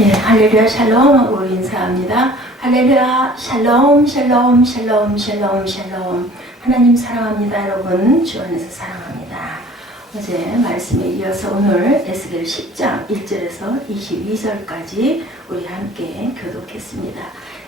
예, 할렐루야 샬롬 하고 인사합니다. 할렐루야 샬롬 샬롬 샬롬 샬롬 샬롬. 하나님 사랑합니다. 여러분 주 안에서 사랑합니다. 어제 말씀에 이어서 오늘 에스겔 10장 1절에서 22절까지 우리 함께 교독했습니다.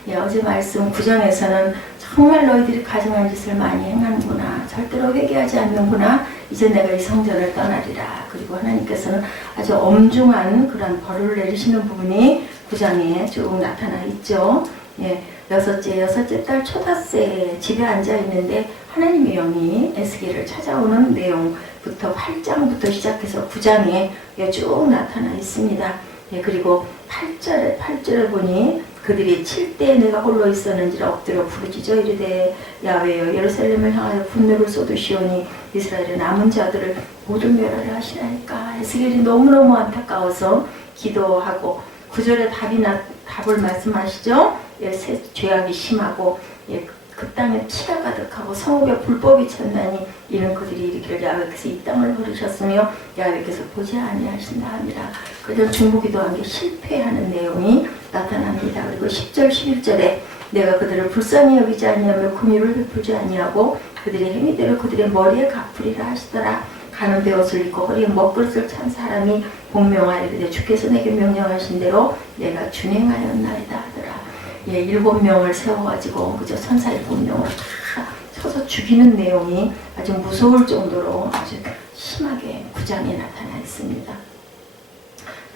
예, 어제 말씀 9장에서는 정말 너희들이 가증한 짓을 많이 행하는구나, 절대로 회개하지 않는구나, 이제 내가 이 성전을 떠나리라. 그리고 하나님께서는 아주 엄중한 그런 벌을 내리시는 부분이 9장에 쭉 나타나 있죠. 예, 여섯째 달 초닷새에 집에 앉아 있는데 하나님의 영이 에스겔을 찾아오는 내용부터 8장부터 시작해서 9장에 쭉 나타나 있습니다. 예, 그리고 8절에 보니 그들이 칠 때 내가 홀로 있었는지라 엎드려 부르짖어 이르되 야훼여 예루살렘을 향하여 분노를 쏟으시오니 이스라엘의 남은 자들을 모두 멸하려 하시나이까. 에스겔이 너무너무 안타까워서 기도하고 9절에 답을 말씀하시죠. 예, 죄악이 심하고 그 땅에 치가 가득하고 성읍에 불법이 찬다니 이는 그들이 이르기를 야훼께서 이 땅을 버리셨으며 야훼께서 보지 아니하신다 하니라. 그들 중보기도한 게 실패하는 내용이 나타납니다. 그리고 10절 11절에 내가 그들을 불쌍히 여기지 아니하며 긍휼을 베풀지 아니하고 그들의 행위대로 그들의 머리에 갚으리라 하시더라. 가는 베옷을 입고 허리에 먹그릇을 찬 사람이 복명하이르되 주께서 내게 명령하신 대로 내가 준행하였나이다 하더라. 예, 7명을 세워가지고 그저 천사 7명을 다 쳐서 죽이는 내용이 아주 무서울 정도로 아주 심하게 9장에 나타나 있습니다.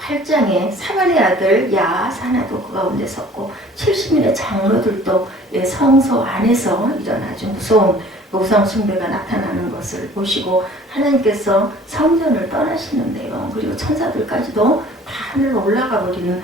8장에 사발의 아들 야사나도 그 가운데 섰고 70인의 장로들도 성소 안에서 이런 아주 무서운 우상 숭배가 나타나는 것을 보시고 하나님께서 성전을 떠나시는 내용, 그리고 천사들까지도 다 하늘로 올라가 버리는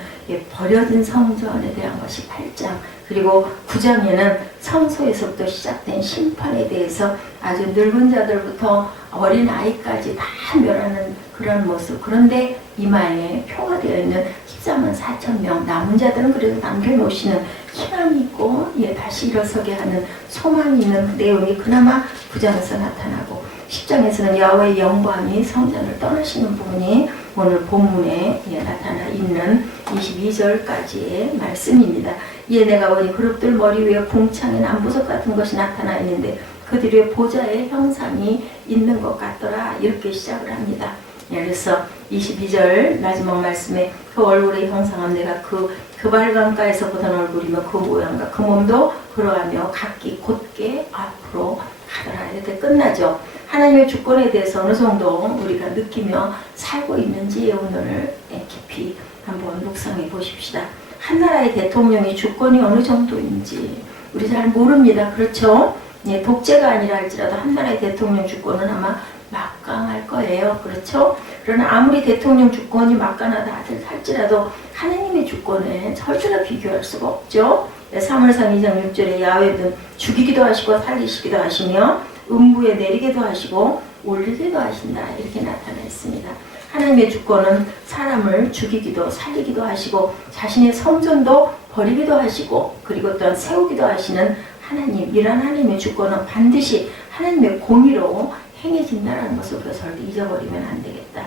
버려진 성전에 대한 것이 8장, 그리고 9장에는 성소에서부터 시작된 심판에 대해서 아주 늙은 자들부터 어린 아이까지 다 멸하는 그런 모습. 그런데 이마에 표가 되어 있는 14만 4천 명 남은 자들은 그래도 남겨놓으시는 희망이 있고 다시 일어서게 하는 소망이 있는 내용이 그나마 9장에서 나타나고 10장에서는 야훼의 영광이 성전을 떠나시는 부분이 오늘 본문에 나타나 있는 22절까지의 말씀입니다. 이에 내가 보니 그룹들 머리 위에 궁창에 남부석 같은 것이 나타나 있는데 그들의 보좌의 형상이 있는 것 같더라. 이렇게 시작을 합니다. 그래서 22절 마지막 말씀에 그 얼굴의 형상은 내가 그 발강가에서 보던 얼굴이며 그 모양과 그 몸도 그러하며 각기 곧게 앞으로 가더라. 이렇게 끝나죠. 하나님의 주권에 대해서 어느 정도 우리가 느끼며 살고 있는지 오늘 깊이 한번 묵상해 보십시다. 한 나라의 대통령의 주권이 어느 정도인지 우리 잘 모릅니다. 그렇죠? 독재가 아니라 할지라도 한 나라의 대통령 주권은 아마 막강할 거예요. 그렇죠? 그러나 아무리 대통령 주권이 막강하다 할지라도 하나님의 주권에 절대로 비교할 수가 없죠. 사무엘상 2장 6절에 야훼는 죽이기도 하시고 살리시기도 하시며 음부에 내리기도 하시고 올리기도 하신다. 이렇게 나타나 있습니다. 하나님의 주권은 사람을 죽이기도 살리기도 하시고 자신의 성전도 버리기도 하시고 그리고 또한 세우기도 하시는 하나님, 이런 하나님의 주권은 반드시 하나님의 공의로 행해진다는 것을 우리가 절대 잊어버리면 안 되겠다.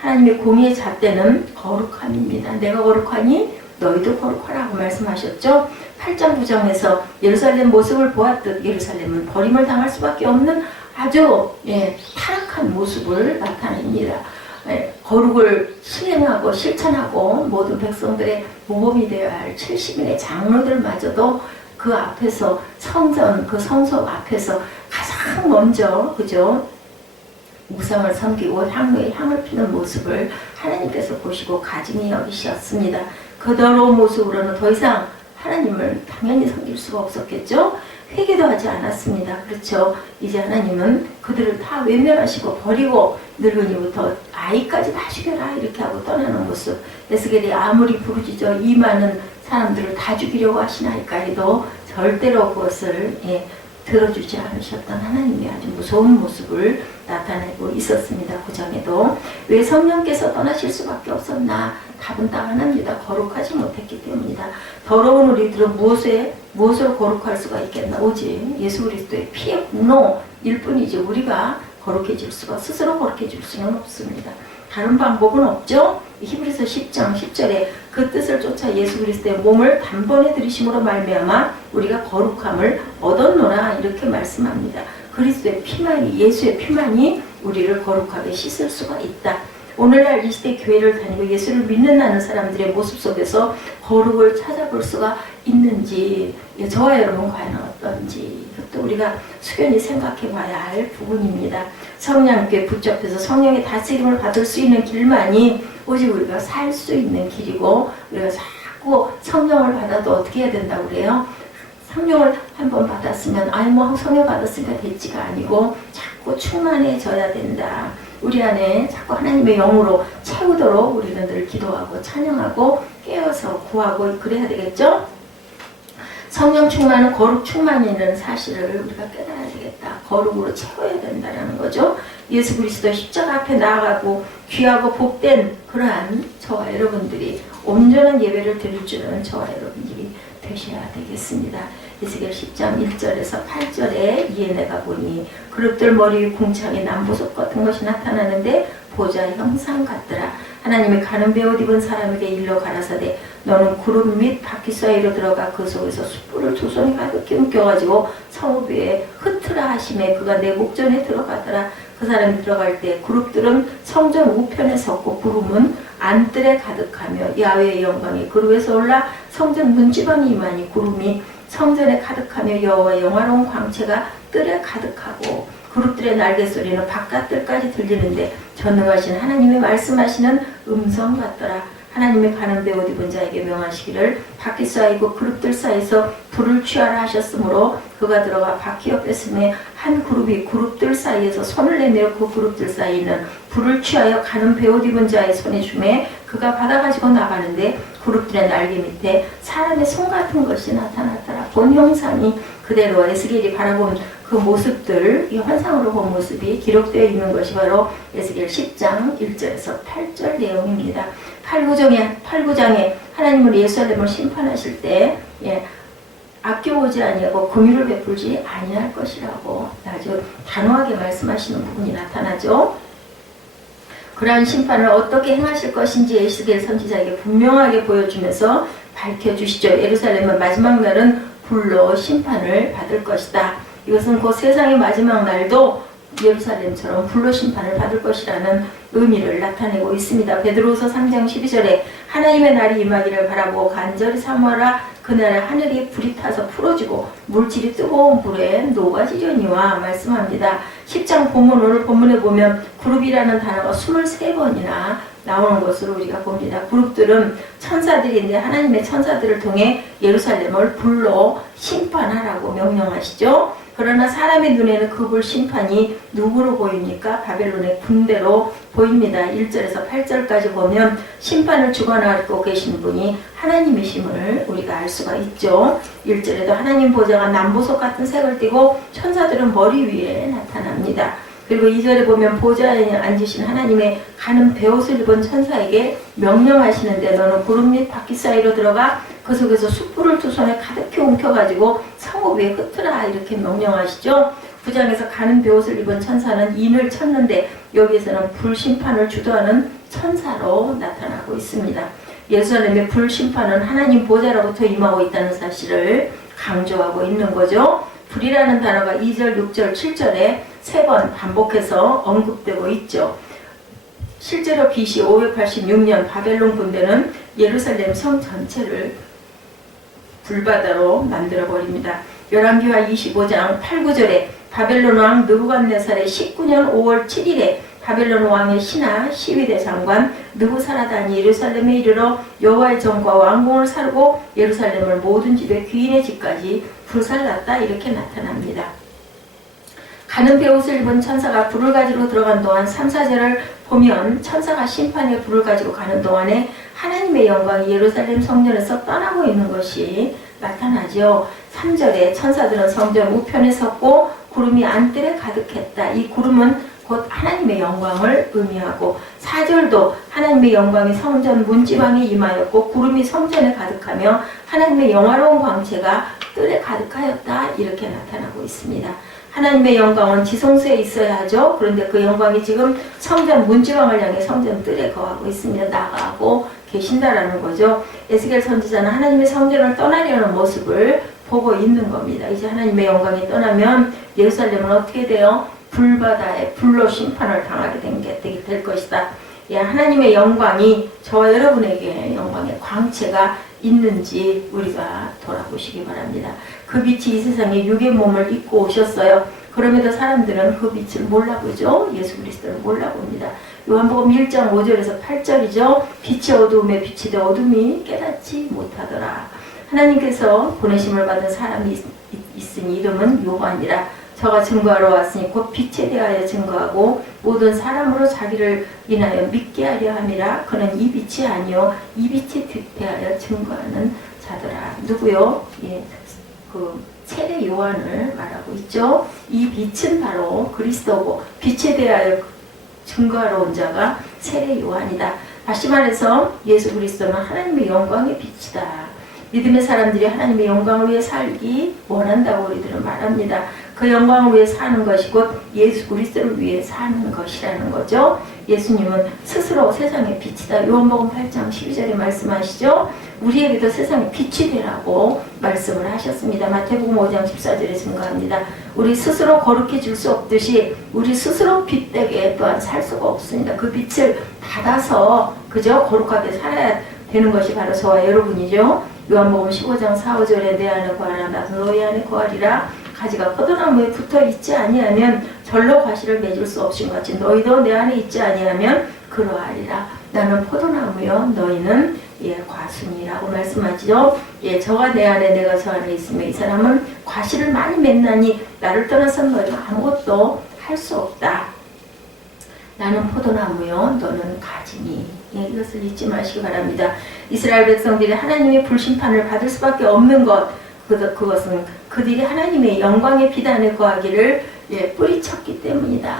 하나님의 공의의 잣대는 거룩함입니다. 내가 거룩하니 너희도 거룩하라고 말씀하셨죠. 8장 9장에서 예루살렘 모습을 보았듯 예루살렘은 버림을 당할 수밖에 없는 아주 타락한 모습을 나타냅니다. 거룩을 실행하고 실천하고 모든 백성들의 모범이 되어야 할 70인의 장로들마저도 그 앞에서 성전, 그 성소 앞에서 가장 먼저 그죠? 우상을 섬기고 향후에 향을 피는 모습을 하나님께서 보시고 가증히 여기셨습니다. 그 더러운 모습으로는 더 이상 하나님을 당연히 섬길 수가 없었겠죠? 회개도 하지 않았습니다. 그렇죠? 이제 하나님은 그들을 다 외면하시고 버리고 늙은이부터 아이까지 다 죽여라 이렇게 하고 떠나는 모습. 에스겔이 아무리 부르짖어 이 많은 사람들을 다 죽이려고 하시나이까 해도 절대로 그것을 들어주지 않으셨던 하나님의 아주 무서운 모습을 나타내고 있었습니다. 9장에도 왜 성령께서 떠나실 수밖에 없었나? 답은 딱 하나입니다. 거룩하지 못했기 때문이다. 더러운 우리들은 무엇으로 거룩할 수가 있겠나? 오직 예수 그리스도의 피의 분노일 뿐이지 우리가 거룩해질 수가, 스스로 거룩해질 수는 없습니다. 다른 방법은 없죠. 히브리서 10장 10절에 그 뜻을 쫓아 예수 그리스도의 몸을 단번에 들이심으로 말미암아 우리가 거룩함을 얻었노라 이렇게 말씀합니다. 그리스도의 피만이, 예수의 피만이 우리를 거룩하게 씻을 수가 있다. 오늘날 이 시대 교회를 다니고 예수를 믿는다는 사람들의 모습 속에서 거룩을 찾아볼 수가 있는지, 저와 여러분 과연 어떤지 이것도 우리가 수견히 생각해 봐야 할 부분입니다. 성령께 붙잡혀서 성령의 다스림을 받을 수 있는 길만이 오직 우리가 살 수 있는 길이고, 우리가 자꾸 성령을 받아도 어떻게 해야 된다고 그래요? 성령을 한번 받았으면 아니 뭐 성령 받았으니까 됐지가 아니고 자꾸 충만해져야 된다. 우리 안에 자꾸 하나님의 영으로 채우도록 우리는 늘 기도하고 찬양하고 깨어서 구하고 그래야 되겠죠? 성령 충만은 거룩 충만이라는 사실을 우리가 깨달아야 되겠다. 거룩으로 채워야 된다는 거죠. 예수 그리스도 십자가 앞에 나아가고 귀하고 복된 그러한 저와 여러분들이 온전한 예배를 드릴 줄은 저와 여러분들이 되셔야 되겠습니다. 에스겔 10장 1절에서 8절에 이에 내가 보니 그룹들 머리 위 궁창에 남보석 같은 것이 나타나는데 보좌 형상 같더라. 하나님의 가는 베옷 입은 사람에게 일러 가라사대 너는 구름 및 바퀴 사이로 들어가 그 속에서 숯불을 두 손에 가득히 움켜가지고 성읍 위에 흩으라 하심에 그가 내 목전에 들어가더라. 그 사람이 들어갈 때 그룹들은 성전 우편에 섰고 구름은 안뜰에 가득하며 야훼의 영광이 그룹에서 올라 성전 문지방이 임하니 구름이 성전에 가득하며 여호와의 영화로운 광채가 뜰에 가득하고 그룹들의 날개소리는 바깥뜰까지 들리는데 전능하신 하나님의 말씀하시는 음성 같더라. 하나님의 가는 베옷 입은 자에게 명하시기를 바퀴 사이고 그룹들 사이에서 불을 취하라 하셨으므로 그가 들어가 바퀴 옆에 서매 한 그룹이 그룹들 사이에서 손을 내밀어 그 그룹들 사이에 있는 불을 취하여 가는 베옷 입은 자의 손에 주매 그가 받아가지고 나가는데 그룹들의 날개 밑에 사람의 손 같은 것이 나타났더라. 본 형상이 그대로 에스겔이 바라본 그 모습들, 이 환상으로 본 모습이 기록되어 있는 것이 바로 에스겔 10장 1절에서 8절 내용입니다. 8구장에 하나님은 예루살렘을 심판하실 때 아껴오지 아니하고 긍휼을 베풀지 아니할 것이라고 아주 단호하게 말씀하시는 부분이 나타나죠. 그러한 심판을 어떻게 행하실 것인지 에스겔 선지자에게 분명하게 보여주면서 밝혀주시죠. 예루살렘은 마지막 날은 불로 심판을 받을 것이다. 이것은 곧 세상의 마지막 날도 예루살렘처럼 불로 심판을 받을 것이라는 의미를 나타내고 있습니다. 베드로후서 3장 12절에 하나님의 날이 임하기를 바라보고 간절히 사모하라. 그날에 하늘이 불이 타서 풀어지고 물질이 뜨거운 불에 녹아지려니와 말씀합니다. 10장 본문, 오늘 본문에 보면 그룹이라는 단어가 23번이나 나오는 것으로 우리가 봅니다. 그룹들은 천사들인데 하나님의 천사들을 통해 예루살렘을 불로 심판하라고 명령하시죠. 그러나 사람의 눈에는 그 불 심판이 누구로 보입니까? 바벨론의 군대로 보입니다. 1절에서 8절까지 보면 심판을 주관하고 계신 분이 하나님이심을 우리가 알 수가 있죠. 1절에도 하나님 보좌가 남보석 같은 색을 띠고 천사들은 머리 위에 나타납니다. 그리고 2절에 보면 보좌에 앉으신 하나님의 가는 베옷을 입은 천사에게 명령하시는데 너는 구름 및 바퀴 사이로 들어가 그 속에서 숯불을 두 손에 가득히 옮겨가지고 성읍 위에 흩으라 이렇게 명령하시죠. 9장에서 가는 베옷을 입은 천사는 인을 쳤는데 여기에서는 불심판을 주도하는 천사로 나타나고 있습니다. 예루살렘의 불심판은 하나님 보좌로부터 임하고 있다는 사실을 강조하고 있는 거죠. 불이라는 단어가 2절, 6절, 7절에 3번 반복해서 언급되고 있죠. 실제로 BC 586년 바벨론 군대는 예루살렘 성 전체를 불바다로 만들어버립니다. 열왕기하 25장 8, 9절에 바벨론 왕 느부갓네살의 19년 5월 7일에 바벨론 왕의 신하 시위대 장관 느부사라단이 예루살렘에 이르러 여호와의 전과 왕궁을 사르고 예루살렘을 모든 집에 귀인의 집까지 불살랐다 이렇게 나타납니다. 가는 베옷을 입은 천사가 불을 가지고 들어간 동안 3, 4절을 보면 천사가 심판의 불을 가지고 가는 동안에 하나님의 영광이 예루살렘 성전에서 떠나고 있는 것이 나타나죠. 3절에 천사들은 성전 우편에 섰고 구름이 안뜰에 가득했다. 이 구름은 곧 하나님의 영광을 의미하고 4절도 하나님의 영광이 성전 문지방에 임하였고 구름이 성전에 가득하며 하나님의 영화로운 광채가 뜰에 가득하였다 이렇게 나타나고 있습니다. 하나님의 영광은 지성소에 있어야 하죠. 그런데 그 영광이 지금 성전 문지방을 향해 성전 뜰에 거하고 있으며 나가고 계신다라는 거죠. 에스겔 선지자는 하나님의 성전을 떠나려는 모습을 보고 있는 겁니다. 이제 하나님의 영광이 떠나면 예루살렘은 어떻게 돼요? 불바다에 불로 심판을 당하게 될 것이다. 예, 하나님의 영광이 저와 여러분에게 영광의 광채가 있는지 우리가 돌아보시기 바랍니다. 그 빛이 이 세상에 육의 몸을 입고 오셨어요. 그럼에도 사람들은 그 빛을 몰라보죠. 예수 그리스도를 몰라봅니다. 요한복음 1장 5절에서 8절이죠. 빛이 어두움에 비치되 어둠이 깨닫지 못하더라. 하나님께서 보내심을 받은 사람이 있으니 이름은 요한이라. 저가 증거하러 왔으니 곧 빛에 대하여 증거하고 모든 사람으로 자기를 인하여 믿게 하려 함이라. 그는 이 빛이 아니요 이 빛에 대하여 증거하는 자더라. 누구요? 예, 그 세례 요한을 말하고 있죠. 이 빛은 바로 그리스도고 빛에 대하여 증거하러 온 자가 세례 요한이다. 다시 말해서 예수 그리스도는 하나님의 영광의 빛이다. 믿음의 사람들이 하나님의 영광을 위해 살기 원한다고 우리들은 말합니다. 그 영광을 위해 사는 것이 곧 예수 그리스도를 위해 사는 것이라는 거죠. 예수님은 스스로 세상의 빛이다. 요한복음 8장 12절에 말씀하시죠. 우리에게도 세상의 빛이 되라고 말씀을 하셨습니다. 마태복음 5장 14절에 증거합니다. 우리 스스로 거룩해질 수 없듯이 우리 스스로 빛되게 또한 살 수가 없습니다. 그 빛을 받아서 그저 거룩하게 살아야 되는 것이 바로 저와 여러분이죠. 요한복음 15장 4, 5절에 내 안에 거하라 나도 너희 안에 거하리라. 가지가 포도나무에 붙어 있지 아니하면 절로 과실을 맺을 수 없인 같이 너희도 내 안에 있지 아니하면 그러하리라. 나는 포도나무요 너희는 과순이라고 말씀하죠. 저가 내 안에 내가 저 안에 있으며 이 사람은 과실을 많이 맺나니 나를 떠나서는 너희가 아무것도 할 수 없다. 나는 포도나무요 너는 가지니. 이것을 잊지 마시기 바랍니다. 이스라엘 백성들이 하나님의 불심판을 받을 수밖에 없는 것, 그것은 그들이 하나님의 영광의 비단에 거하기를 뿌리쳤기 때문이다.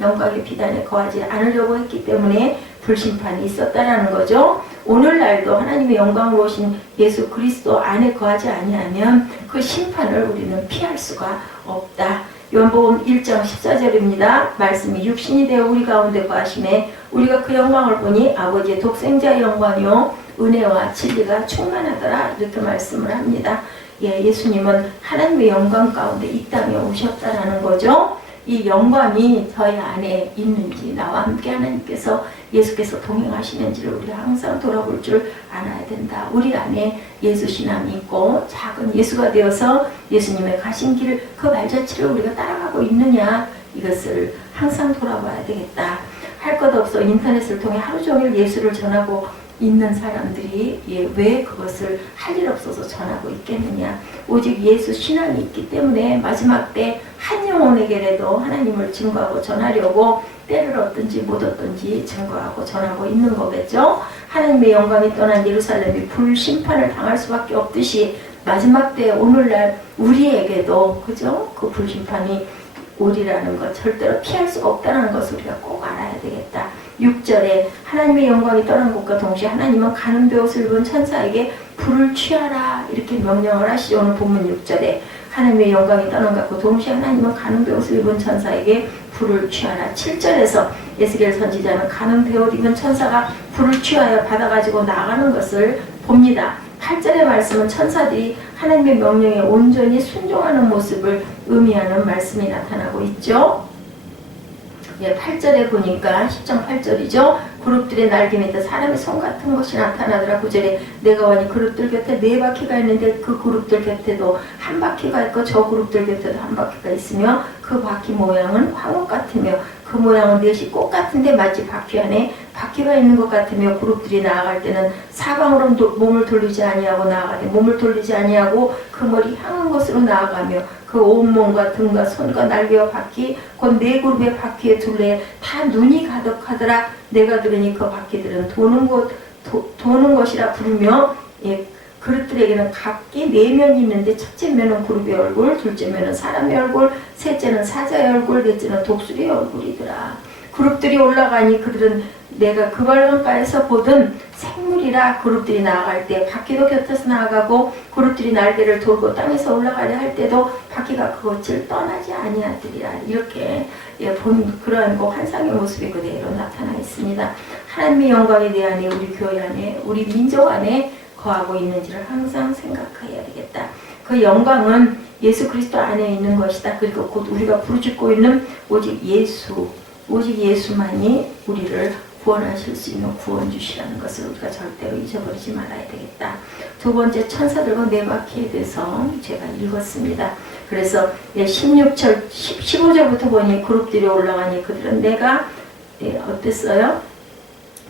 영광의 비단에 거하지 않으려고 했기 때문에 불심판이 있었다라는 거죠. 오늘날도 하나님의 영광으로 오신 예수 그리스도 안에 거하지 아니하면 그 심판을 우리는 피할 수가 없다. 요한복음 1장 14절입니다. 말씀이 육신이 되어 우리 가운데 거하심에 우리가 그 영광을 보니 아버지의 독생자의 영광이요 은혜와 진리가 충만하더라. 이렇게 말씀을 합니다. 예수님은 하나님의 영광 가운데 이 땅에 오셨다라는 거죠. 이 영광이 저희 안에 있는지 나와 함께 하나님께서 예수께서 동행하시는지를 우리 항상 돌아볼 줄 알아야 된다. 우리 안에 예수 신앙이 있고 작은 예수가 되어서 예수님의 가신 길 그 발자취를 우리가 따라가고 있느냐 이것을 항상 돌아봐야 되겠다. 할 것 없어 인터넷을 통해 하루 종일 예수를 전하고 있는 사람들이 왜 그것을 할 일 없어서 전하고 있겠느냐. 오직 예수 신앙이 있기 때문에 마지막 때 한 영혼에게라도 하나님을 증거하고 전하려고 때를 얻든지 못 얻든지 증거하고 전하고 있는 거겠죠. 하나님의 영광이 떠난 예루살렘이 불심판을 당할 수밖에 없듯이 마지막 때 오늘날 우리에게도 그죠? 그 불심판이 오리라는 것 절대로 피할 수가 없다는 것을 우리가 꼭 알아야 되겠다. 6절에 하나님의 영광이 떠난 것과 동시에 하나님은 가는 배옷을 입은 천사에게 불을 취하라 이렇게 명령을 하시죠. 오늘 본문 6절에 하나님의 영광이 떠난 것과 동시에 하나님은 가는 배옷을 입은 천사에게 불을 취하라. 7절에서 에스겔 선지자는 가는 배옷 입은 천사가 불을 취하여 받아가지고 나가는 것을 봅니다. 8절의 말씀은 천사들이 하나님의 명령에 온전히 순종하는 모습을 의미하는 말씀이 나타나고 있죠. 8절에 보니까 10장 8절이죠. 그룹들의 날개 밑에 사람의 손 같은 것이 나타나더라. 9절에 내가 보니 그룹들 곁에 4바퀴가 있는데 그 그룹들 곁에도 한 바퀴가 있고 저 그룹들 곁에도 한 바퀴가 있으며 그 바퀴 모양은 황옥 같으며 그 모양은 넷이 꽃 같은데 마치 바퀴 안에 바퀴가 있는 것 같으며 그룹들이 나아갈 때는 사방으로 몸을 돌리지 아니하고 나아가되 몸을 돌리지 아니하고 그 머리 향한 곳으로 나아가며 그 온몸과 등과 손과 날개와 바퀴 곧 4그룹의 바퀴의 둘레에 다 눈이 가득하더라. 내가 들으니 그 바퀴들은 도는 것이라 부르며 그릇들에게는 각기 4면이 있는데 첫째 면은 그룹의 얼굴, 둘째 면은 사람의 얼굴, 셋째는 사자의 얼굴, 넷째는 독수리의 얼굴이더라. 그룹들이 올라가니 그들은 내가 그 발강가에서 보던 생물이라. 그룹들이 나아갈 때 바퀴도 곁에서 나아가고 그룹들이 날개를 돌고 땅에서 올라가려 할 때도 바퀴가 그것을 떠나지 아니하리라. 이렇게 본 그러한 환상의 모습이 그대로 나타나 있습니다. 하나님의 영광이 내 안에, 우리 교회 안에, 우리 민족 안에 거하고 있는지를 항상 생각해야 되겠다. 그 영광은 예수 그리스도 안에 있는 것이다. 그리고 곧 우리가 부르짖고 있는 오직 예수만이 우리를 구원하실 수 있는 구원주시라는 것을 우리가 절대로 잊어버리지 말아야 되겠다. 두 번째, 천사들과 네 바퀴에 대해서 제가 읽었습니다. 그래서 16절, 15절부터 보니 그룹들이 올라가니 그들은 내가 어땠어요?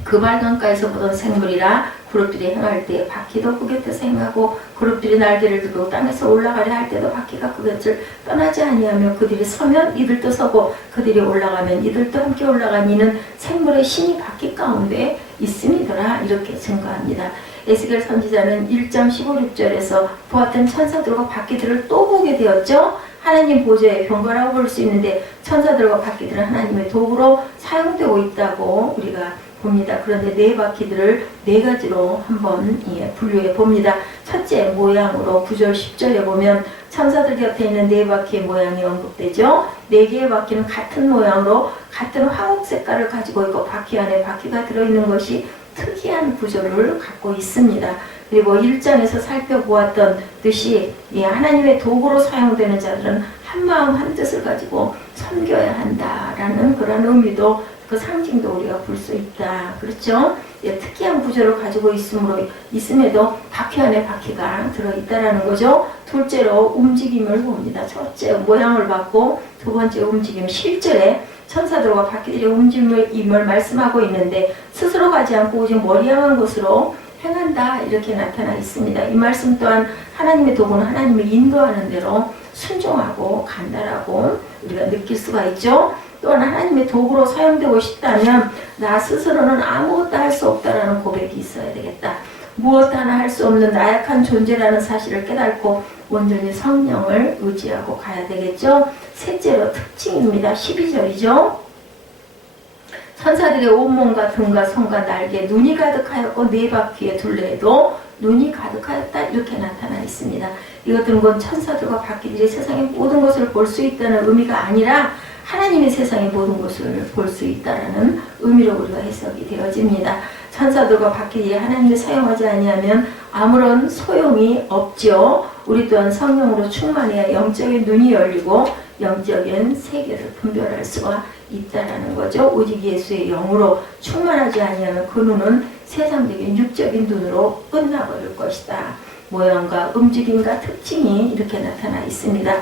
그 발강가에서 보던 생물이라. 그룹들이 행할 때 바퀴도 그 곁에서 행하고 그룹들이 날개를 들고 땅에서 올라가려 할 때도 바퀴가 그 곁을 떠나지 아니하며 그들이 서면 이들도 서고 그들이 올라가면 이들도 함께 올라가니 이는 생물의 신이 바퀴 가운데 있음이더라. 이렇게 증거합니다. 에스겔 선지자는 1장 15, 16절에서 보았던 천사들과 바퀴들을 또 보게 되었죠. 하나님 보좌의 병거라고 볼 수 있는데 천사들과 바퀴들은 하나님의 도구로 사용되고 있다고 우리가 봅니다. 그런데 네 바퀴들을 네 가지로 한번 분류해 봅니다. 첫째, 모양으로 9절 10절에 보면 천사들 곁에 있는 네 바퀴의 모양이 언급되죠. 네 개의 바퀴는 같은 모양으로 같은 황옥 색깔을 가지고 있고 바퀴 안에 바퀴가 들어있는 것이 특이한 구조를 갖고 있습니다. 그리고 1장에서 살펴보았던 듯이 하나님의 도구로 사용되는 자들은 한마음 한뜻을 가지고 섬겨야 한다라는 그런 의미도, 그 상징도 우리가 볼 수 있다. 그렇죠? 특이한 구조를 가지고 있음에도 바퀴 안에 바퀴가 들어있다라는 거죠. 둘째로 움직임을 봅니다. 첫째, 모양을 봤고 두 번째, 움직임. 실제에 천사들과 바퀴들의 움직임을 말씀하고 있는데 스스로 가지 않고 오직 머리 향한 곳으로 행한다. 이렇게 나타나 있습니다. 이 말씀 또한 하나님의 도구는 하나님이 인도하는 대로 순종하고 간다라고 우리가 느낄 수가 있죠. 또한 하나님의 도구로 사용되고 싶다면 나 스스로는 아무것도 할 수 없다라는 고백이 있어야 되겠다. 무엇 하나 할 수 없는 나약한 존재라는 사실을 깨닫고 온전히 성령을 의지하고 가야 되겠죠. 셋째로 특징입니다. 12절이죠. 천사들의 온몸과 등과 손과 날개, 눈이 가득하였고 네 바퀴의 둘레에도 눈이 가득하였다. 이렇게 나타나 있습니다. 이것들은 곧 천사들과 바퀴들이 세상의 모든 것을 볼 수 있다는 의미가 아니라 하나님의 세상의 모든 것을 볼 수 있다는 의미로 우리가 해석이 되어집니다. 천사들과 바퀴들이 하나님을 사용하지 아니하면 아무런 소용이 없죠. 우리 또한 성령으로 충만해야 영적인 눈이 열리고 영적인 세계를 분별할 수가 있다라는 거죠. 오직 예수의 영으로 충만하지 아니하면 그 눈은 세상적인 육적인 눈으로 끝나버릴 것이다. 모양과 움직임과 특징이 이렇게 나타나 있습니다.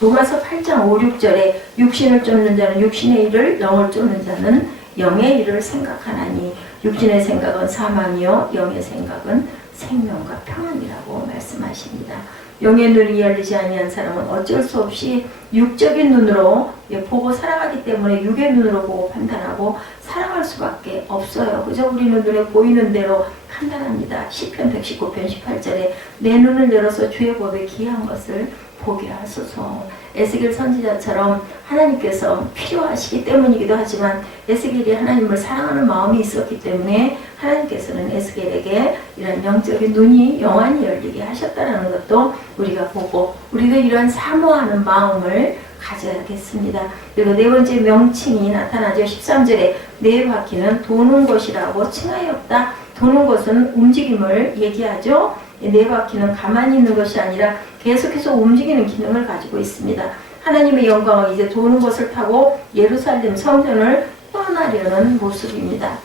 로마서 8장 5, 6절에 육신을 쫓는 자는 육신의 일을, 영을 쫓는 자는 영의 일을 생각하나니 육신의 생각은 사망이요 영의 생각은 생명과 평안이라고 말씀하십니다. 영의 눈이 열리지 아니한 사람은 어쩔 수 없이 육적인 눈으로 보고 살아가기 때문에 육의 눈으로 보고 판단하고 살아갈 수밖에 없어요. 그저 우리는 눈에 보이는 대로 판단합니다. 시편 119편 18절에 내 눈을 열어서 주의 법에 기이한 것을 보게 하소서. 에스겔 선지자처럼 하나님께서 필요하시기 때문이기도 하지만 에스겔이 하나님을 사랑하는 마음이 있었기 때문에 하나님께서는 에스겔에게 이런 영적인 눈이 영원히 열리게 하셨다는 것도 우리가 보고 우리도 이런 사모하는 마음을 가져야겠습니다. 그리고 네 번째 명칭이 나타나죠. 13절에 네 바퀴는 도는 것이라고 칭하였다. 도는 것은 움직임을 얘기하죠. 네 바퀴는 가만히 있는 것이 아니라 계속해서 움직이는 기능을 가지고 있습니다. 하나님의 영광은 이제 도는 것을 타고 예루살렘 성전을 떠나려는 모습입니다.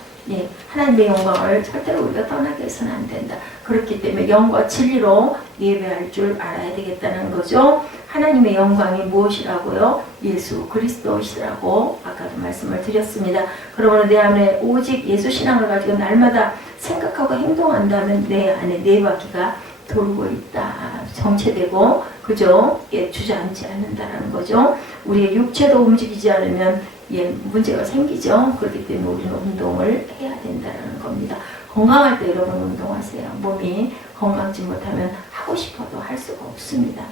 하나님의 영광을 절대로 우리가 떠나게 해서는 안 된다. 그렇기 때문에 영과 진리로 예배할 줄 알아야 되겠다는 거죠. 하나님의 영광이 무엇이라고요? 예수 그리스도시라고 아까도 말씀을 드렸습니다. 그러므로 내 안에 오직 예수 신앙을 가지고 날마다 생각하고 행동한다면 내 안에 네 바퀴가 돌고 있다. 정체되고 그죠? 주저앉지 않는다라는 거죠. 우리의 육체도 움직이지 않으면 문제가 생기죠. 그렇기 때문에 우리는 운동을 해야 된다는 겁니다. 건강할 때 여러분 운동하세요. 몸이 건강지 못하면 하고 싶어도 할 수가 없습니다.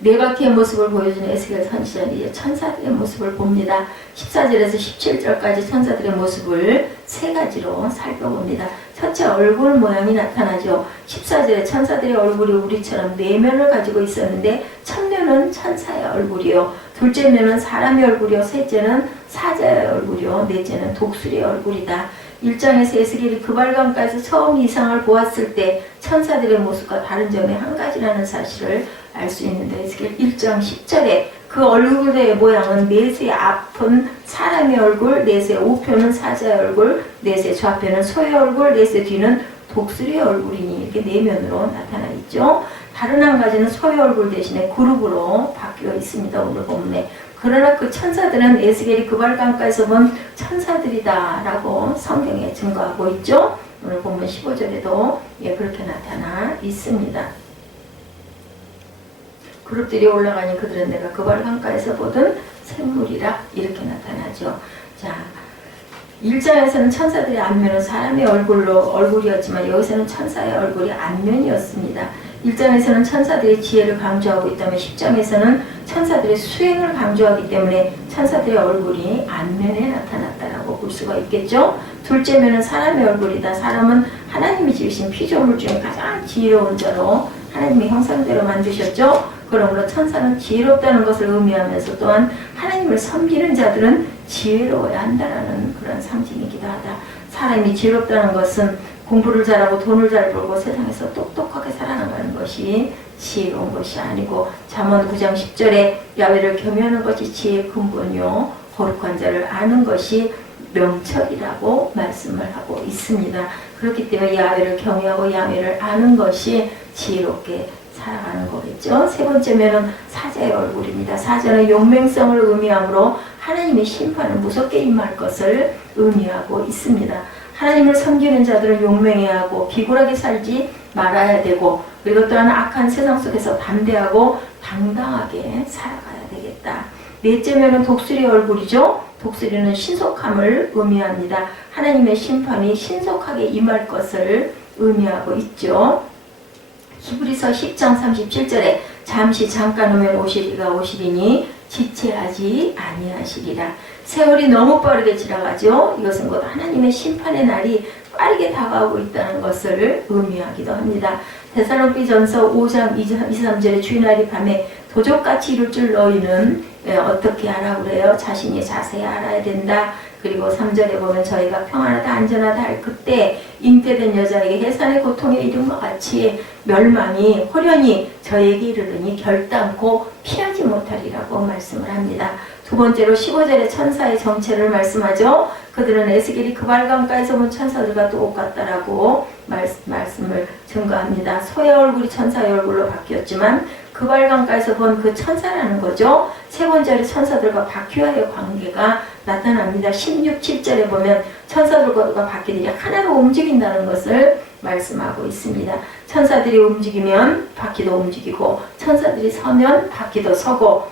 네가티의 모습을 보여주는 에스겔 선지자는 이제 천사들의 모습을 봅니다. 14절에서 17절까지 천사들의 모습을 세 가지로 살펴봅니다. 첫째, 얼굴 모양이 나타나죠. 14절에 천사들의 얼굴이 우리처럼 네 면을 가지고 있었는데 첫 면은 천사의 얼굴이요, 둘째 면은 사람의 얼굴이요, 셋째는 사자의 얼굴이요, 넷째는 독수리의 얼굴이다. 1장에서 에스겔이 그발강가에서 처음 이상을 보았을 때 천사들의 모습과 다른 점이 한 가지라는 사실을 알 수 있는데, 에스겔 1장 10절에 그 얼굴의 모양은 넷의 앞은 사람의 얼굴, 넷의 우편은 사자의 얼굴, 넷의 좌편은 소의 얼굴, 넷의 뒤는 독수리의 얼굴이니 이렇게 네 면으로 나타나 있죠. 다른 한 가지는 소의 얼굴 대신에 그룹으로 바뀌어 있습니다. 오늘 본문에. 그러나 그 천사들은 에스겔이 그발강가에서 본 천사들이다라고 성경에 증거하고 있죠. 오늘 본문 15절에도 그렇게 나타나 있습니다. 그룹들이 올라가니 그들은 내가 그발강가에서 보던 샘물이라 이렇게 나타나죠. 자, 1장에서는 천사들의 앞면은 사람의 얼굴이었지만 여기서는 천사의 얼굴이 앞면이었습니다. 1장에서는 천사들의 지혜를 강조하고 있다면 10장에서는 천사들의 수행을 강조하기 때문에 천사들의 얼굴이 앞면에 나타났다라고 볼 수가 있겠죠. 둘째 면은 사람의 얼굴이다. 사람은 하나님이 지으신 피조물 중에 가장 지혜로운 자로 하나님의 형상대로 만드셨죠. 그러므로 천사는 지혜롭다는 것을 의미하면서 또한 하나님을 섬기는 자들은 지혜로워야 한다라는 그런 상징이기도 하다. 사람이 지혜롭다는 것은 공부를 잘하고 돈을 잘 벌고 세상에서 똑똑하게 살아나가는 것이 지혜로운 것이 아니고, 잠언 9장 10절에 야훼를 경외하는 것이 지혜의 근본이요 거룩한 자를 아는 것이 명철이라고 말씀을 하고 있습니다. 그렇기 때문에 야훼를 경외하고 야훼를 아는 것이 지혜롭게 살아가는 거겠죠. 세 번째 면은 사자의 얼굴입니다. 사자는 용맹성을 의미하므로 하나님의 심판을 무섭게 임할 것을 의미하고 있습니다. 하나님을 섬기는 자들은 용맹해야 하고 비굴하게 살지 말아야 되고, 그리고 또한 악한 세상 속에서 담대하고 당당하게 살아가야 되겠다. 넷째 면은 독수리의 얼굴이죠. 독수리는 신속함을 의미합니다. 하나님의 심판이 신속하게 임할 것을 의미하고 있죠. 히브리서 10장 37절에 잠시 잠깐 후면 오시리가 오시리니 지체하지 아니하시리라. 세월이 너무 빠르게 지나가죠. 이것은 곧 하나님의 심판의 날이 빠르게 다가오고 있다는 것을 의미하기도 합니다. 데살로니가전서 5장 2, 3절에 주의 날이 밤에 도적같이 이룰 줄 너희는 어떻게 하라 그래요? 자신이 자세히 알아야 된다. 그리고 3절에 보면 저희가 평안하다 안전하다 할 그때 잉태된 여자에게 해산의 고통에 이름과 같이 멸망이 호련히 저에게 이르르니 결단코 피하지 못하리라고 말씀을 합니다. 두 번째로 15절에 천사의 정체를 말씀하죠. 그들은 에스겔이 그발강가에서 본 천사들과 똑같다라고 말씀을 증거합니다. 소의 얼굴이 천사의 얼굴로 바뀌었지만 그발강가에서 본 그 천사라는 거죠. 세 번째로 천사들과 바퀴와의 관계가 나타납니다. 16, 7절에 보면 천사들과 바퀴들이 하나로 움직인다는 것을 말씀하고 있습니다. 천사들이 움직이면 바퀴도 움직이고, 천사들이 서면 바퀴도 서고,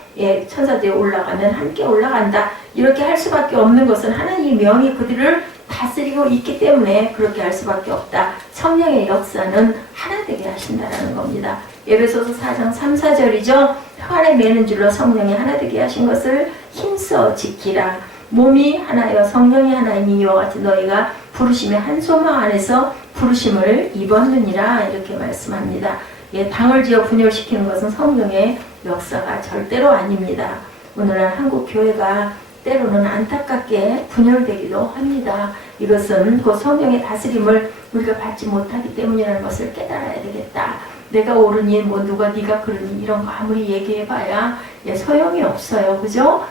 천사들이 올라가면 함께 올라간다. 이렇게 할 수밖에 없는 것은 하나님의 명이 그들을 다스리고 있기 때문에 그렇게 할 수밖에 없다. 성령의 역사는 하나 되게 하신다라는 겁니다. 에베소서 4장 3, 4절이죠. 평안에 매는 줄로 성령이 하나 되게 하신 것을 힘써 지키라. 몸이 하나여 성령이 하나이니 이와 같이 너희가 부르심의 한 소망 안에서 부르심을 입었느니라 이렇게 말씀합니다. 당을 지어 분열시키는 것은 성령의 역사가 절대로 아닙니다. 오늘날 한국 교회가 때로는 안타깝게 분열되기도 합니다. 이것은 그 성령의 다스림을 우리가 받지 못하기 때문이라는 것을 깨달아야 되겠다. 내가 옳으니 뭐 누가 네가 그러니 이런 거 아무리 얘기해봐야 소용이 없어요. 그죠?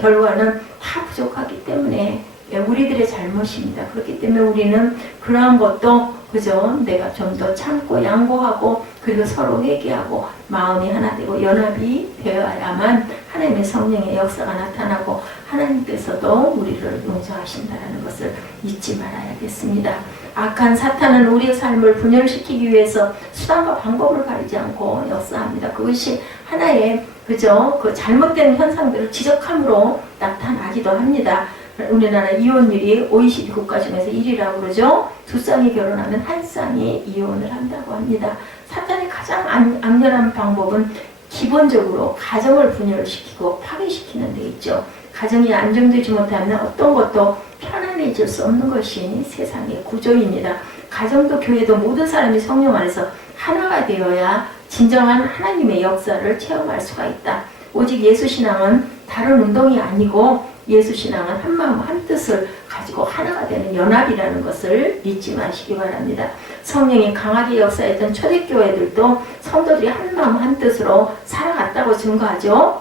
결과는 다 부족하기 때문에 우리들의 잘못입니다. 그렇기 때문에 우리는 그러한 것도 그죠? 내가 좀 더 참고 양보하고 그리고 서로 회개하고 마음이 하나 되고 연합이 되어야만 하나님의 성령의 역사가 나타나고 하나님께서도 우리를 용서하신다는 것을 잊지 말아야겠습니다. 악한 사탄은 우리의 삶을 분열시키기 위해서 수단과 방법을 가리지 않고 역사합니다. 그것이 하나의 그죠? 그 잘못된 현상들을 지적함으로 나타나기도 합니다. 우리나라 이혼율이 OECD 국가 중에서 1위라고 그러죠. 두 쌍이 결혼하면 한 쌍이 이혼을 한다고 합니다. 사탄의 가장 악랄한 방법은 기본적으로 가정을 분열시키고 파괴시키는 데 있죠. 가정이 안정되지 못하면 어떤 것도 편안해질 수 없는 것이 세상의 구조입니다. 가정도 교회도 모든 사람이 성령 안에서 하나가 되어야 진정한 하나님의 역사를 체험할 수가 있다. 오직 예수신앙은 다른 운동이 아니고 예수신앙은 한마음 한뜻을 가지고 하나가 되는 연합이라는 것을 믿지 마시기 바랍니다. 성령이 강하게 역사했던 초대교회들도 성도들이 한마음 한뜻으로 살아갔다고 증거하죠.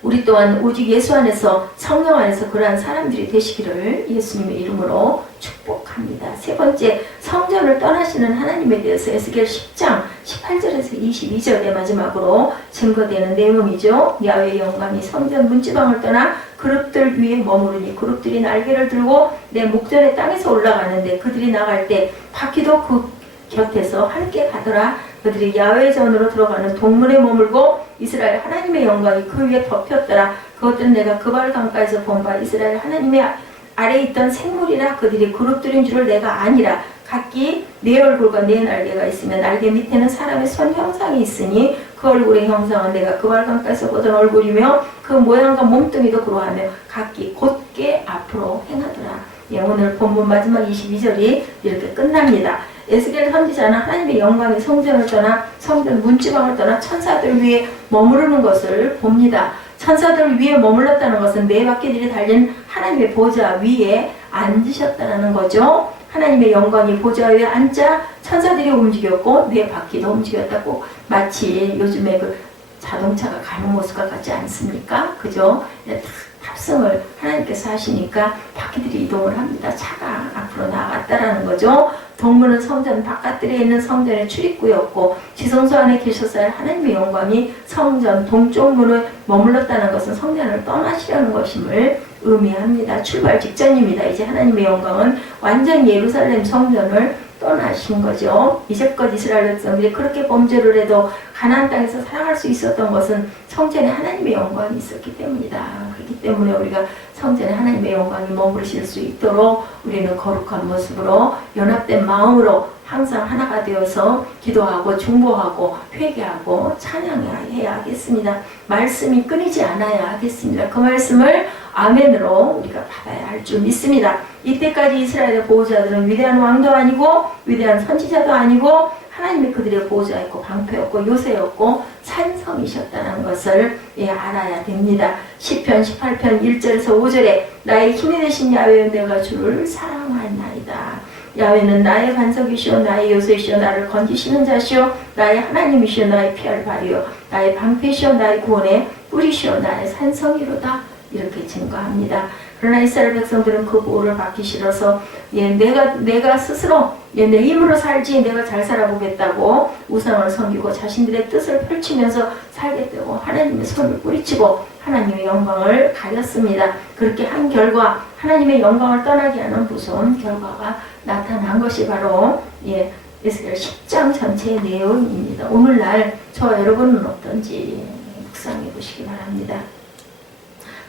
우리 또한 오직 예수 안에서 성령 안에서 그러한 사람들이 되시기를 예수님의 이름으로 축복합니다. 세 번째, 성전을 떠나시는 하나님에 대해서 에스겔 10장 18절에서 22절의 마지막으로 증거되는 내용이죠. 야훼의 영광이 성전 문지방을 떠나 그룹들 위에 머무르니 그룹들이 날개를 들고 내 목전의 땅에서 올라가는데 그들이 나갈 때 바퀴도 그 곁에서 함께 가더라. 그들이 야훼 전으로 들어가는 동문에 머물고 이스라엘 하나님의 영광이 그 위에 덮였더라. 그것들은 내가 그발 강가에서 본 바 이스라엘 하나님의 아래에 있던 생물이라. 그들이 그룹들인 줄을 내가 아니라. 각기 네 얼굴과 네 날개가 있으며 날개 밑에는 사람의 손 형상이 있으니 그 얼굴의 형상은 내가 그발 강가에서 보던 얼굴이며 그 모양과 몸뚱이도 그러하며 각기 곧게 앞으로 행하더라. 예, 오늘 본문 마지막 22절이 이렇게 끝납니다. 에스겔 선지자는 하나님의 영광이 성전을 떠나 성전 문지방을 떠나 천사들 위에 머무르는 것을 봅니다. 천사들 위에 머물렀다는 것은 네 바퀴들이 달린 하나님의 보좌 위에 앉으셨다는 거죠. 하나님의 영광이 보좌 위에 앉자 천사들이 움직였고 네 바퀴도 움직였다고, 마치 요즘에 그 자동차가 가는 모습과 같지 않습니까? 그죠? 탑승을 하나님께서 하시니까 바퀴들이 이동을 합니다. 차가 앞으로 나아갔다라는 거죠. 동문은 성전 바깥들에 있는 성전의 출입구였고 지성소 안에 계셨어야 하나님의 영광이 성전 동쪽 문에 머물렀다는 것은 성전을 떠나시려는 것임을 의미합니다. 출발 직전입니다. 이제 하나님의 영광은 완전히 예루살렘 성전을 떠나신 거죠. 이제껏 이스라엘 백성들이 그렇게 범죄를 해도 가나안 땅에서 살아갈 수 있었던 것은 성전에 하나님의 영광이 있었기 때문이다. 그렇기 때문에 우리가 성전에 하나님의 영광이 머무르실 수 있도록 우리는 거룩한 모습으로 연합된 마음으로 항상 하나가 되어서 기도하고 중보하고 회개하고 찬양해야 하겠습니다. 말씀이 끊이지 않아야 하겠습니다. 그 말씀을 아멘으로 우리가 받아야 할 줄 믿습니다. 이때까지 이스라엘의 보호자들은 위대한 왕도 아니고 위대한 선지자도 아니고 하나님이 그들의 보호자였고 방패였고 요새였고 산성이셨다는 것을 알아야 됩니다. 시편 18편 1절에서 5절에 나의 힘이 되신 야훼여 내가 주를 사랑하나이다. 야훼는 나의 반석이시오 나의 요새시오 나를 건지시는 자시오 나의 하나님이시오 나의 피할 발이요 나의 방패시오 나의 구원의 뿌리시오 나의 산성이로다. 이렇게 증거합니다. 그러나 이스라엘 백성들은 그 보호를 받기 싫어서 내가 스스로 내 힘으로 살지 내가 잘 살아보겠다고 우상을 섬기고 자신들의 뜻을 펼치면서 살겠다고 하나님의 손을 뿌리치고 하나님의 영광을 가렸습니다. 그렇게 한 결과 하나님의 영광을 떠나게 하는 무서운 결과가 나타난 것이 바로 에스겔 10장 전체의 내용입니다. 오늘날 저와 여러분은 어떤지 묵상해 보시기 바랍니다.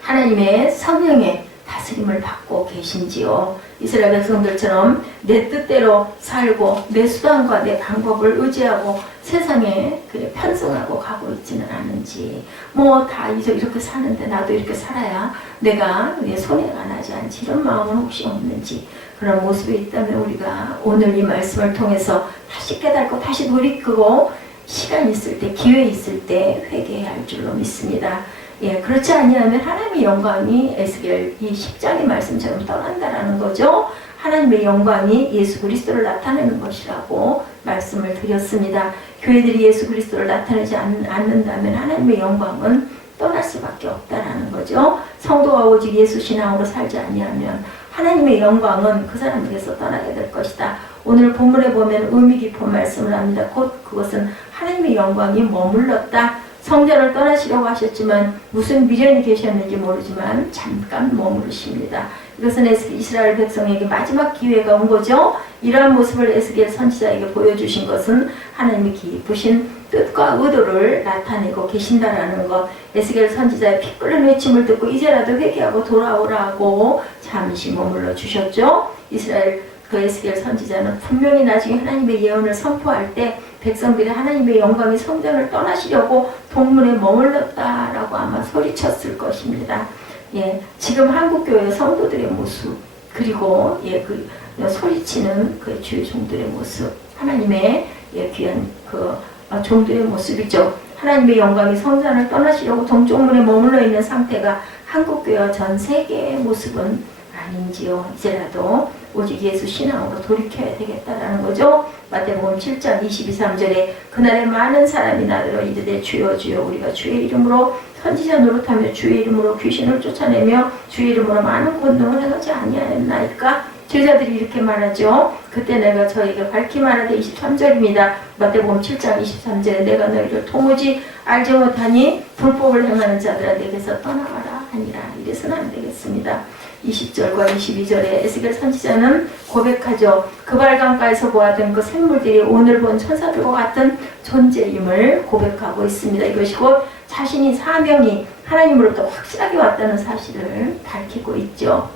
하나님의 성령의 다스림을 받고 계신지요? 이스라엘 백성들처럼 내 뜻대로 살고 내 수단과 내 방법을 의지하고 세상에 편승하고 가고 있지는 않은지, 다 이렇게 사는데 나도 이렇게 살아야 내가 내 손해가 나지 않지, 이런 마음은 혹시 없는지, 그런 모습이 있다면 우리가 오늘 이 말씀을 통해서 다시 깨닫고 다시 돌이키고 시간 있을 때, 기회 있을 때 회개해야 할 줄로 믿습니다. 그렇지 아니하면 하나님의 영광이 에스겔 이 10장의 말씀처럼 떠난다라는 거죠. 하나님의 영광이 예수 그리스도를 나타내는 것이라고 말씀을 드렸습니다. 교회들이 예수 그리스도를 나타내지 않는다면 하나님의 영광은 떠날 수밖에 없다라는 거죠. 성도가 오직 예수 신앙으로 살지 아니하면 하나님의 영광은 그 사람에게서 떠나게 될 것이다. 오늘 본문에 보면 의미 깊은 말씀을 합니다. 곧 그것은 하나님의 영광이 머물렀다. 성전을 떠나시려고 하셨지만 무슨 미련이 계셨는지 모르지만 잠깐 머무르십니다. 이것은 이스라엘 백성에게 마지막 기회가 온 거죠. 이러한 모습을 에스겔 선지자에게 보여주신 것은 하나님의 깊으신 뜻과 의도를 나타내고 계신다라는 것. 에스겔 선지자의 피 끓는 외침을 듣고 이제라도 회개하고 돌아오라고 잠시 머물러 주셨죠. 이스라엘 그 에스겔 선지자는 분명히 나중에 하나님의 예언을 선포할 때 백성들이 하나님의 영광이 성전을 떠나시려고 동문에 머물렀다라고 아마 소리쳤을 것입니다. 예, 지금 한국교회 성도들의 모습, 그리고 예, 그 소리치는 그 주의 종들의 모습, 하나님의 예, 귀한 그 종들의 모습이죠. 하나님의 영광이 성전을 떠나시려고 동쪽문에 머물러 있는 상태가 한국교회와 전 세계의 모습은 아닌지요. 이제라도 오직 예수 신앙으로 돌이켜야 되겠다라는 거죠. 마태복음 7장 22, 3절에 그날에 많은 사람이 나더러 이르되 주여 주여 우리가 주의 이름으로 선지자 노릇하며 주의 이름으로 귀신을 쫓아내며 주의 이름으로 많은 권능을 행하지 아니하였나이까. 제자들이 이렇게 말하죠. 그때 내가 저에게 밝히 말하되 23절입니다. 마태복음 7장 23절에 내가 너희를 통오지 알지 못하니 불법을 행하는 자들아 내게서 떠나가라 하니라. 이래서는 안 되겠습니다. 20절과 22절에 에스겔 선지자는 고백하죠. 그 발강가에서 보았던 그 샘물들이 오늘 본 천사들과 같은 존재임을 고백하고 있습니다. 이것이 곧 자신이 사명이 하나님으로부터 확실하게 왔다는 사실을 밝히고 있죠.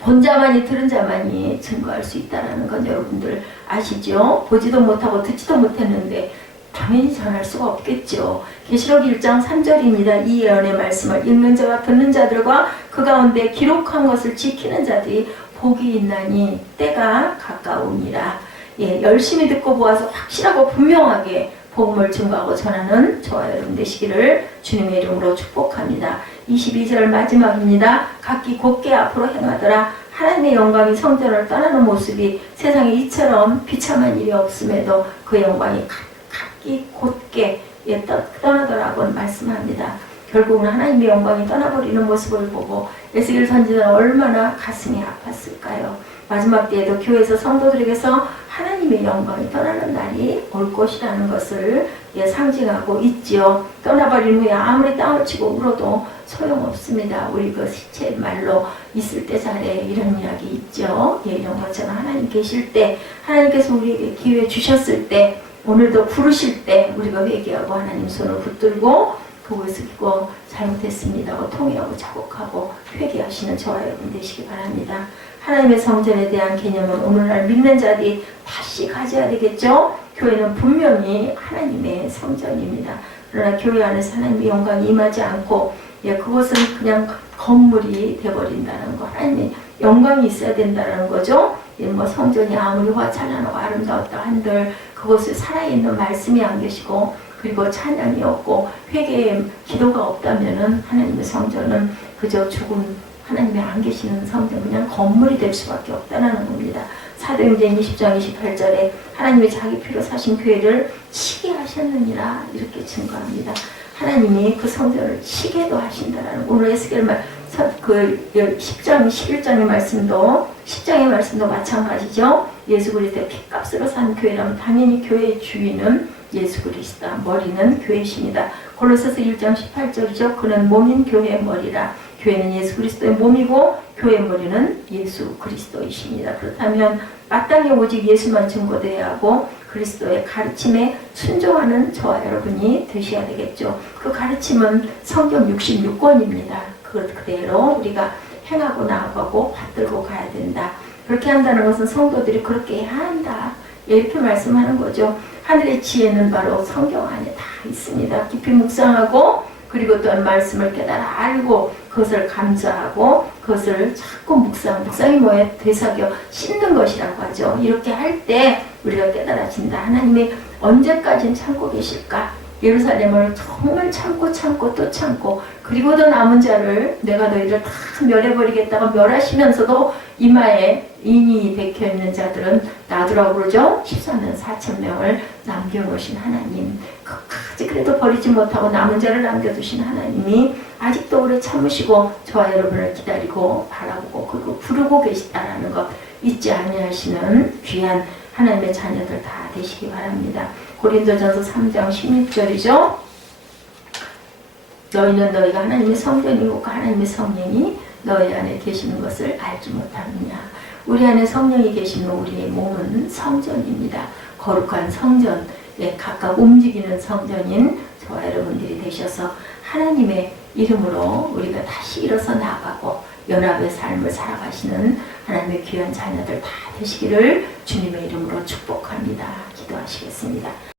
본 자만이 들은 자만이 증거할 수 있다는 건 여러분들 아시죠? 보지도 못하고 듣지도 못했는데 당연히 전할 수가 없겠죠. 계시록 1장 3절입니다. 이 예언의 말씀을 읽는 자와 듣는 자들과 그 가운데 기록한 것을 지키는 자들이 복이 있나니 때가 가까우니라. 예, 열심히 듣고 보아서 확실하고 분명하게 복음을 증거하고 전하는 저와 여러분 되시기를 주님의 이름으로 축복합니다. 22절 마지막입니다. 각기 곧게 앞으로 행하더라. 하나님의 영광이 성전을 떠나는 모습이 세상에 이처럼 비참한 일이 없음에도 그 영광이 각기 곧게 떠나더라고 말씀합니다. 결국은 하나님의 영광이 떠나버리는 모습을 보고 에스겔 선지자는 얼마나 가슴이 아팠을까요? 마지막 때에도 교회에서 성도들에게서 하나님의 영광이 떠나는 날이 올 것이라는 것을 상징하고 있지요. 떠나버린 후에 아무리 땅을 치고 울어도 소용없습니다. 우리 그 시체 말로 있을 때 잘해 이런 이야기 있죠. 예, 이런 것처럼 하나님 계실 때, 하나님께서 우리에게 기회 주셨을 때, 오늘도 부르실 때 우리가 회개하고 하나님 손을 붙들고 그것을 읽고 잘못했습니다 하고 통회하고 자복하고 회개하시는 저와 여러분 되시기 바랍니다. 하나님의 성전에 대한 개념은 오늘날 믿는 자들이 다시 가져야 되겠죠. 교회는 분명히 하나님의 성전입니다. 그러나 교회 안에서 하나님의 영광이 임하지 않고 그것은 그냥 건물이 되어버린다는 거, 하나님의 영광이 있어야 된다는 거죠. 뭐 성전이 아무리 화창하고 아름다웠다 한들 그것을 살아있는 말씀이 안 계시고 그리고 찬양이 없고 회개의 기도가 없다면은 하나님의 성전은 그저 죽은 하나님이 안 계시는 성전, 그냥 건물이 될 수밖에 없다는 겁니다. 사도행전 20장 28절에 하나님이 자기 피로 사신 교회를 치게 하셨느니라 이렇게 증거합니다. 하나님이 그 성전을 치게도 하신다라는, 오늘 에스겔 그 10장 11장의 말씀도 마찬가지죠. 예수 그리스도의 피값으로 산 교회라면 당연히 교회의 주인은 예수 그리스도, 머리는 교회십니다. 골로새서 1장 18절이죠. 그는 몸인 교회의 머리라. 교회는 예수 그리스도의 몸이고 교회의 머리는 예수 그리스도이십니다. 그렇다면 마땅히 오직 예수만 증거되어야 하고 그리스도의 가르침에 순종하는 저와 여러분이 되셔야 되겠죠. 그 가르침은 성경 66권입니다. 그걸 그대로 우리가 행하고 나아가고 받들고 가야 된다. 그렇게 한다는 것은 성도들이 그렇게 해야 한다. 이렇게 말씀하는 거죠. 하늘의 지혜는 바로 성경 안에 다 있습니다. 깊이 묵상하고 그리고 또한 말씀을 깨달아 알고 그것을 감사하고 그것을 자꾸 묵상이 뭐예요? 되새겨 씹는 것이라고 하죠. 이렇게 할 때 우리가 깨달아진다. 하나님이 언제까지 참고 계실까? 예루살렘을 정말 참고 또 참고 그리고도 남은 자를 내가 너희를 다 멸해버리겠다고 멸하시면서도 이마에 인이 박혀있는 자들은 놔두라고 그러죠. 14년 4,000명을 남겨놓으신 하나님, 끝까지 그래도 버리지 못하고 남은 자를 남겨두신 하나님이 아직도 오래 참으시고 저와 여러분을 기다리고 바라보고 그리고 부르고 계시다라는 것 잊지 아니하시는 귀한 하나님의 자녀들 다 되시기 바랍니다. 고린도전서 3장 16절이죠. 너희는 너희가 하나님의 성전이고 하나님의 성령이 너희 안에 계시는 것을 알지 못하느냐. 우리 안에 성령이 계시면 우리의 몸은 성전입니다. 거룩한 성전에 각각 움직이는 성전인 저와 여러분들이 되셔서 하나님의 이름으로 우리가 다시 일어서 나아가고 연합의 삶을 살아가시는 하나님의 귀한 자녀들 다 되시기를 주님의 이름으로 축복합니다. 기도하시겠습니다.